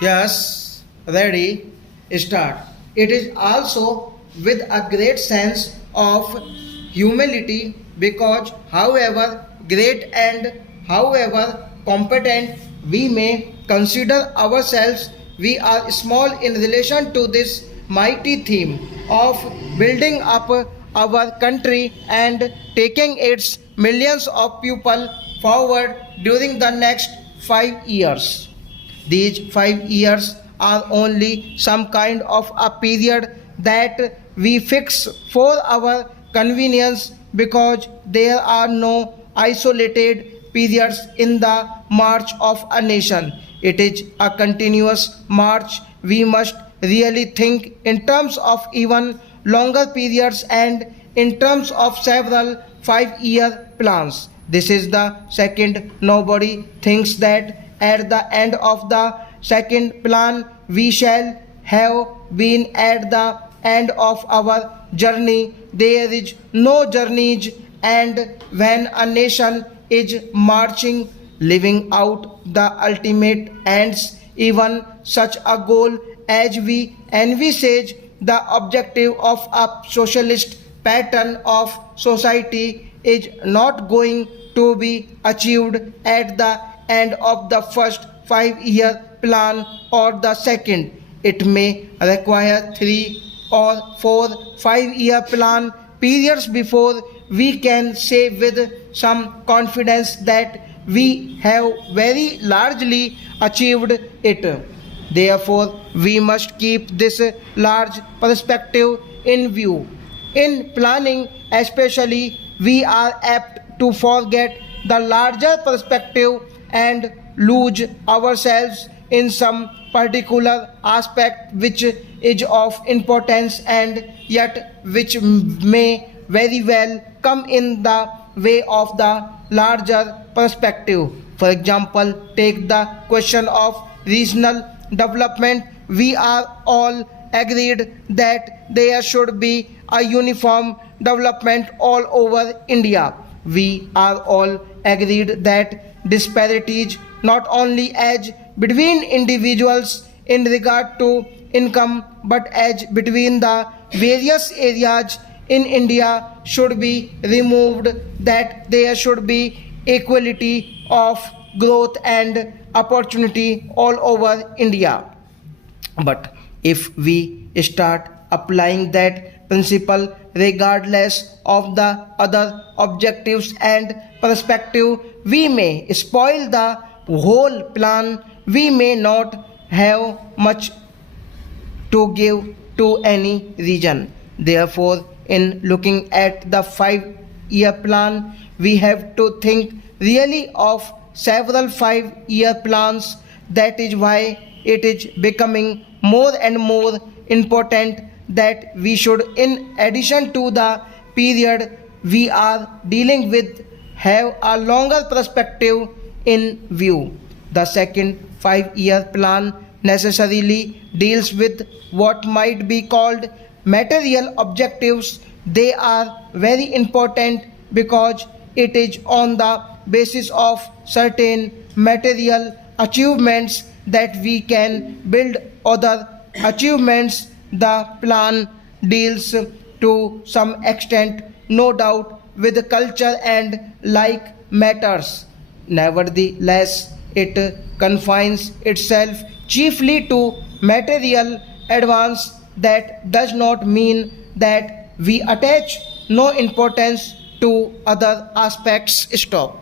Yes, ready, start. It is also with a great sense of humility because, however great and however competent we may consider ourselves, we are small in relation to this mighty theme of building up our country and taking its millions of people forward during the next 5 years. These 5 years are only some kind of a period that we fix for our convenience because there are no isolated periods in the march of a nation. It is a continuous march. We must really think in terms of even longer periods and in terms of several 5 year plans. This is the second. Nobody thinks that at the end of the second plan we shall have been at the end of our journey. There is no journeys, and when a nation is marching, living out the ultimate ends, even such a goal as we envisage the objective of a socialist pattern of society is not going to be achieved at the end of the first 5 year plan or the second. It may require 3 or 4 5 year plan periods before we can say with some confidence that we have very largely achieved it. Therefore, we must keep this large perspective in view. In planning, especially, we are apt to forget the larger perspective and lose ourselves in some particular aspect which is of importance and yet which may very well come in the way of the larger perspective. For example, take the question of regional development. We are all agreed that there should be a uniform development all over India. We are all agreed that disparities not only as between individuals in regard to income but as between the various areas in India should be removed, that there should be equality of growth and opportunity all over India. But if we start applying that principle regardless of the other objectives and perspective, we may spoil the whole plan. We may not have much to give to any region. Therefore, in looking at the 5 year plan, we have to think really of several 5 year plans. That is why it is becoming more and more important that we should, in addition to the period we are dealing with, have a longer perspective in view. The second 5 year plan necessarily deals with what might be called material objectives. They are very important because it is on the basis of certain material achievements that we can build other achievements. The plan deals to some extent, no doubt, with the culture and like matters. Nevertheless, it confines itself chiefly to material advance. That does not mean that we attach no importance to other aspects. Stop.